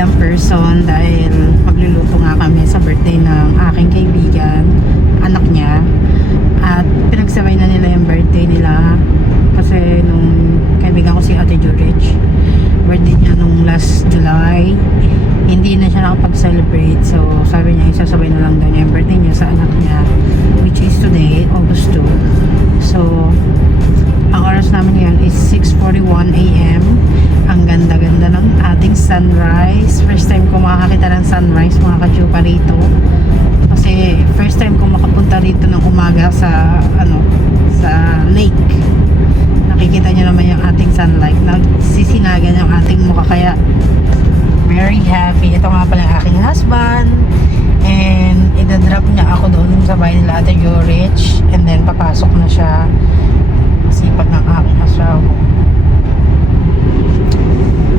ang person dahil magluluto nga kami sa birthday ng aking kaibigan, anak niya, at pinagsabay na nila yung birthday nila kasi nung kaibigan ko si Ate Jurich, birthday niya nung last July, hindi na siya nakapag-celebrate, so sabi niya isasabay na lang daw niya yung birthday niya sa anak niya, which is today, August 2. So ang oras namin ngayon is 6:41 AM. Ang ganda-ganda ng ating sunrise. First time ko makakita ng sunrise, mga kachupa, rito. Kasi first time ko makapunta rito ng umaga sa sa lake. Nakikita niyo naman yung ating sunlight. Nagsisinagan yung ating mukha, kaya very happy. Ito nga pala yung aking husband. And idadrop niya ako doon sa bahay nila Ate Jurich. And then papasok na siya. Sipag ng aking asawa.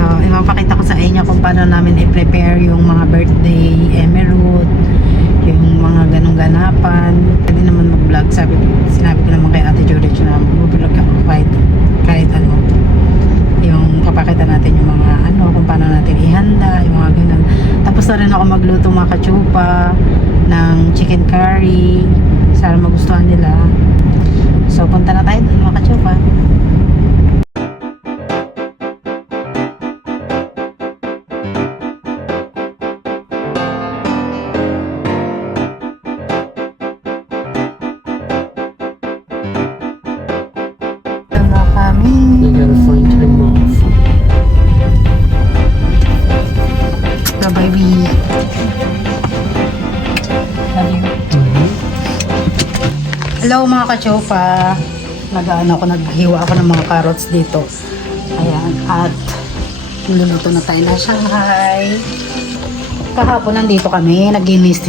So, ipapakita ko sa inyo kung paano namin i-prepare yung mga birthday emerald, yung mga ganong ganapan. Pwede naman mag-vlog. Sinabi ko naman kay Ate Jurich na mag-vlog ako kahit ano. Yung papakita natin yung mga kung paano natin ihanda, yung mga ganon. Tapos na rin ako magluto mga kachupa ng chicken curry. Sana magustuhan nila. So, punta na tayo doon mga kachupa. Ano kami? You gotta find time off. The baby. Love you. Hello mga kachopa, naghiwa ako ng mga carrots dito. Ayan, at niluluto na tayo ng Shanghai. Kahapon nandito kami, naglinis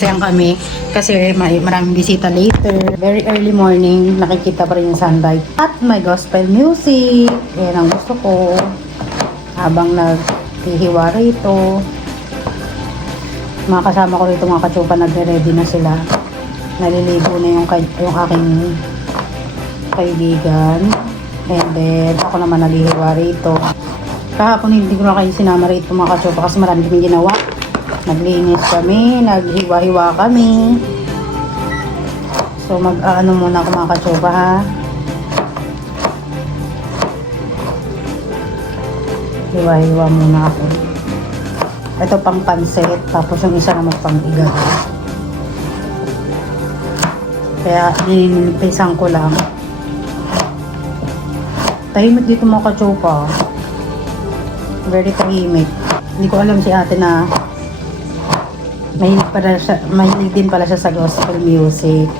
lang kami kasi maraming bisita later. Very early morning, nakikita pa rin yung sunlight at may gospel music. Yan ang gusto ko habang naghihiwa rito. Mga kasama ko rito mga kachopa, nagre-ready na sila. Naliligo na yung aking kaibigan, and then ako naman nalihiwa rito. Kahapon hindi ko na kayo sinama rito mga kachopa kasi marami kaming ginawa. Naglinis kami, naghiwa-hiwa kami. So mag-ano muna ako mga kachopa, ha. Hiwa-hiwa muna ako. Ito pang pansit, tapos yung isa naman pang igado. Kaya nilinipisan ko lang. Tahimik dito mga kachopa. Very tahimik. Hindi ko alam si ate na mahilig din pala siya sa gospel music.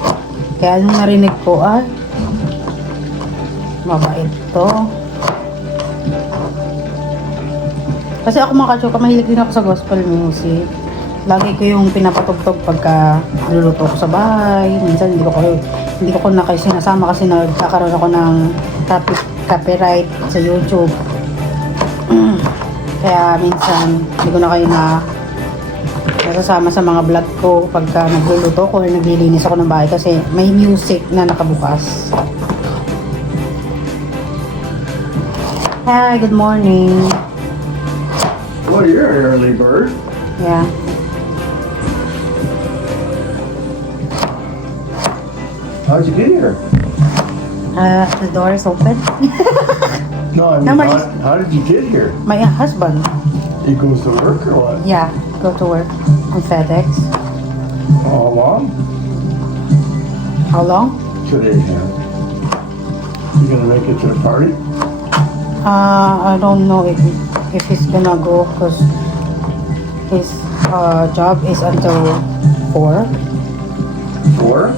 Kaya nung narinig ko, mabait to. Kasi ako mga kachopa, mahilig din ako sa gospel music. Lagi ko yung pinapatugtog pagka niluluto ko sa bahay. Minsan hindi ko na kayo sinasama kasi nagkakaroon ako ng copyright sa YouTube. Kaya minsan hindi ko na kayo nasasama sa mga vlog ko pagka nagluluto ko or naglilinis ako ng bahay kasi may music na nakabukas. Hi, good morning. Well, you're an early bird. Yeah. How'd you get here? The door is open. No, I mean, Nobody- how did you get here? My husband. He goes to work or what? Yeah, go to work on FedEx. How long? How long? Today, yeah. You gonna make it to the party? I don't know if he's gonna go because his job is until 4. 4?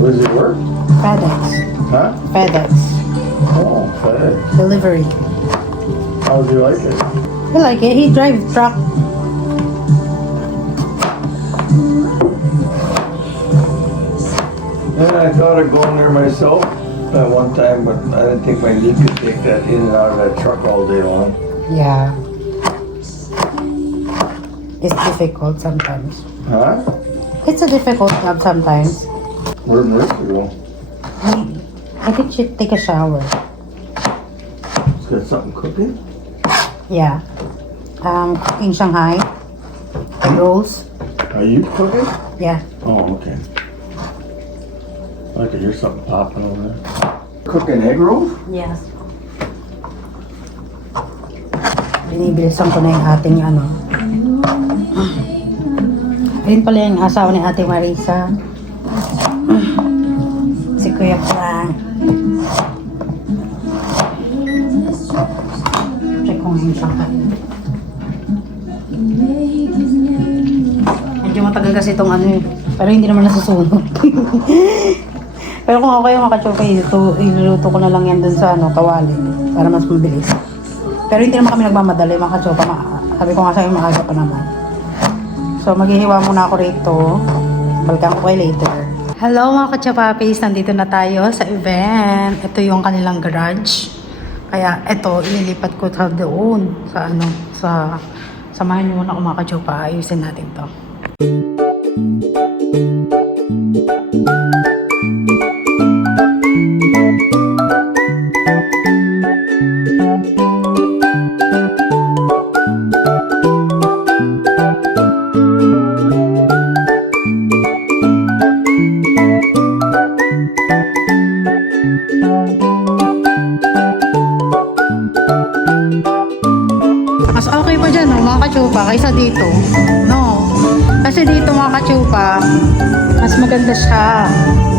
Where does he work? FedEx. Huh? FedEx. Oh, FedEx. Delivery. How do you like it? I like it. He drives truck. And I thought of going there myself at one time, but I didn't think my knee could take that in and out of that truck all day long. Yeah. It's difficult sometimes. Huh? It's a difficult job sometimes. Where'd Marissa go? I think she'd take a shower. She's got something cooking? Yeah. Cooking Shanghai. Egg rolls. Are you cooking? Yeah. Oh, okay. I could hear something popping over there. Cooking egg rolls? Yes. Binibilisan ko na yung ating ano. Ayun pala yung asawa ni Ate Marisa. Si Kuya Frank. Check ko ngayon siyang kain. Medyo matagal kasi itong ano eh. Pero hindi naman nasusunog. Pero kung okay yung makachoka, iluluto ko na lang yan dun sa ano, kawali. Para mas mabilis. Pero hindi naman kami nagmamadali, makachoka. Sabi ko nga sa'yo, maaga pa naman. So, maghihiwa muna ako rito. Balikan ko kayo later. Hello mga kachapapis, nandito na tayo sa event. Ito yung kanilang garage. Kaya ito, ililipat ko sa doon. Sa ano, samahan nyo muna ako mga kachapa. Ayusin natin to. Mas okay pa dyan, no, mga kachupa, kaysa dito. No. Kasi dito, mga kachupa, mas maganda siya.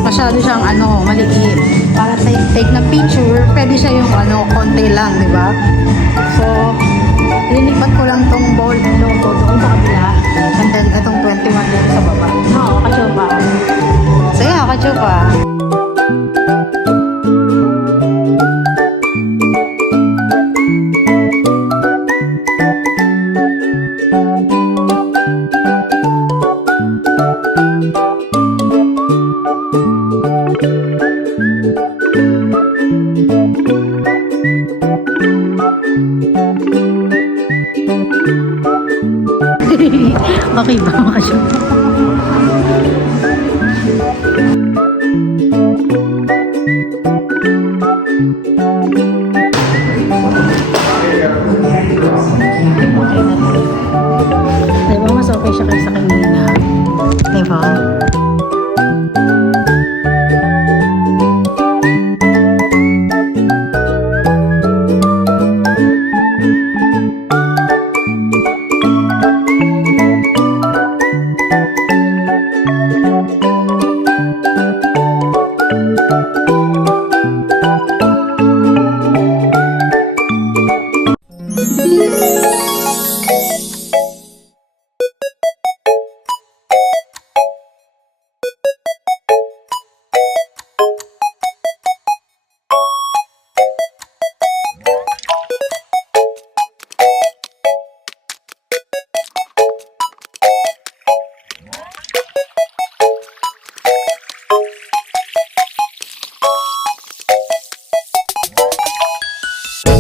Masyado siyang, maliit. Para take na picture, pwede siya yung, konti lang, di ba? So, lilipat ko lang tong bowl logo doon sa kabila. And then, itong 21 dito sa baba. No, kachupa. So, yeah, kachupa. Okay ba mga show? Diba mas okay siya kaysa kanina? Diba? Hi mga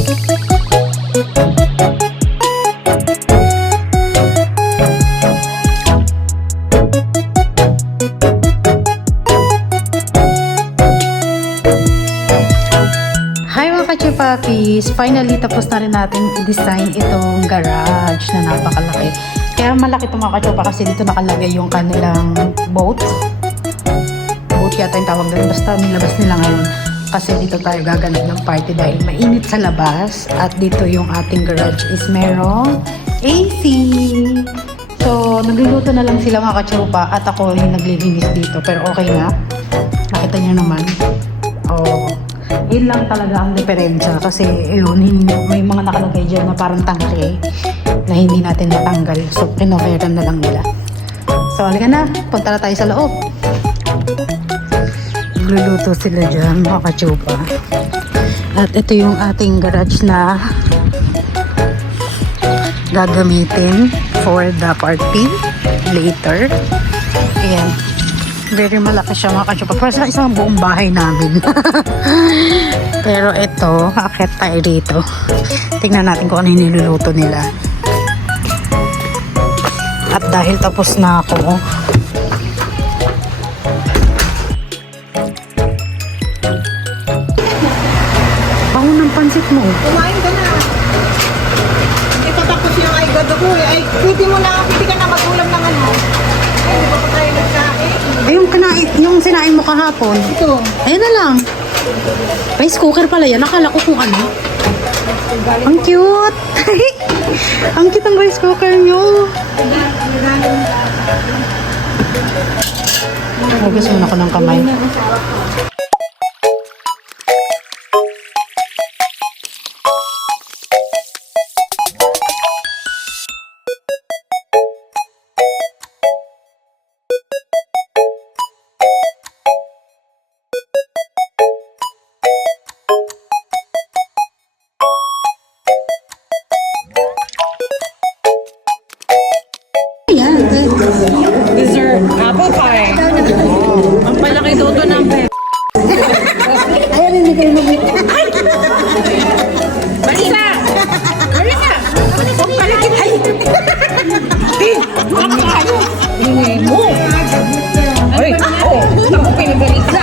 kachupapis! Finally, tapos na rin natin i-design itong garage na napakalaki. Kaya malaki ito mga kachupa kasi dito nakalagay yung kanilang boat. Boat yata yung tawag doon. Basta nilabas nila ngayon. Kasi dito tayo gaganap ng party dahil mainit sa labas. At dito yung ating garage is merong AC. So, nagluluto na lang sila mga kachupa at ako yung naglilinis dito. Pero okay na. Nakita nyo naman. Oh, yun lang talaga ang diferensya kasi yun, may mga nakalagay dyan na parang tangke na hindi natin matanggal. So, pinoveran na lang nila. So, halika na. Punta na tayo sa loob. Nagluluto sila dyan, mga kachupa. At ito yung ating garage na gagamitin for the party later. Ayan. Very malaki siya mga kachupa. Pero sa isang buong bahay namin. Pero ito, akit tayo dito. Tingnan natin kung ano yung niluluto nila. At dahil tapos na ako, bangon ng pansit mo. Kumain ka na. Hindi pa tapos yung ay gado ko eh. Ay, pwede mo na, pwede ka na magulam ng ano. Ay, hindi pa pa tayo nagkain. Ay, yung sinain mo kahapon. Ito. Ayun na lang. Rice cooker pala yan. Nakala ko kung ano. Ang cute. Ang cute ang rice cooker nyo. Hugas muna ako ng kamay. Dessert, apple pie. Ang palaki doto ng Ayan, hindi kayo mabit. Marisa! Marisa! Huwag palikit. Ay! Baka kayo! Ingay mo! Ay! Oh! Ako pinabalita!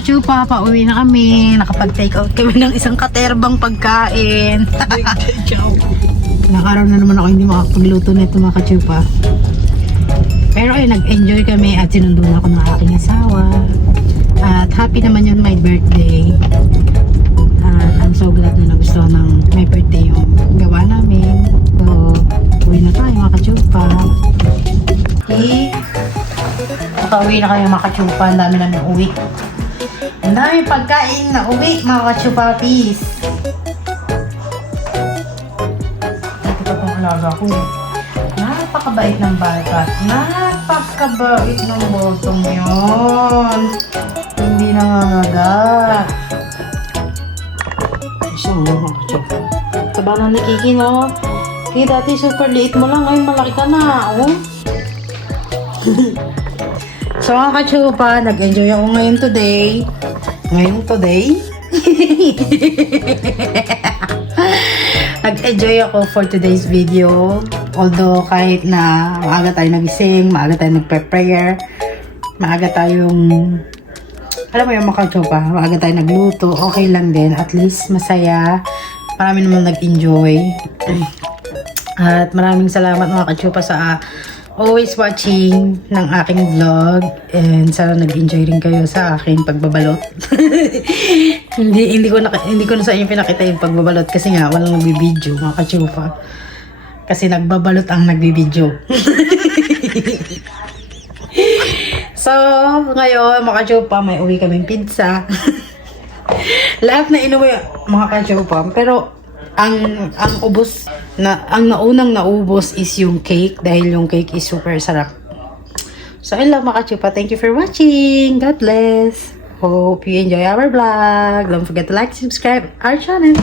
Chupa, pauwi na kami. Nakapag-take out kami ng isang katerbang pagkain. Nakaraw na naman ako hindi makapagluto nito mga Chupa. Pero ay nag-enjoy kami at sinundo na ako ng aking asawa. At happy naman yun my birthday. At I'm so glad na nagustuhan ng my birthday yung gawa namin. So, uwi na tayo mga Chupa. Okay. Nakauwi na kayo mga Chupa. Ang dami namin uwi. Ang dami pagkain na uwi mga Chupa peace. Ito pa pong alaga ko. Napakabait ng bata. Napakabait ng botong yun. Hindi nangangagat. Isang mga Chupa. Taba na ni Kiki, no? Kiki, dati super liit mo lang. Ngayon malaki ka na, oh. So mga Chupa, nag-enjoy ako ngayon today. Nag-enjoy ako for today's video. Although kahit na maaga tayo nagising, maaga tayo nagpe-prayer, maaga tayong, alam mo yung mga Chupa, maaga tayo nagluto, okay lang din. At least masaya. Marami naman nag-enjoy. At maraming salamat mga Chupa sa always watching ng aking vlog, and sana nag-enjoy rin kayo sa aking pagbabalot. hindi ko na sa inyo pinakita yung pagbabalot kasi nga walang nagbibideo mga Chupa. Kasi nagbabalot ang nagbibideo. So, ngayon mga Chupa, may uwi kaming pizza. Lahat na inuwi mga Chupa, pero ang ubos na ang naunang naubos is yung cake dahil yung cake is super sarap. So ayun lang mga Chupa, thank you for watching. God bless. Hope you enjoy our vlog. Don't forget to like, subscribe our channel.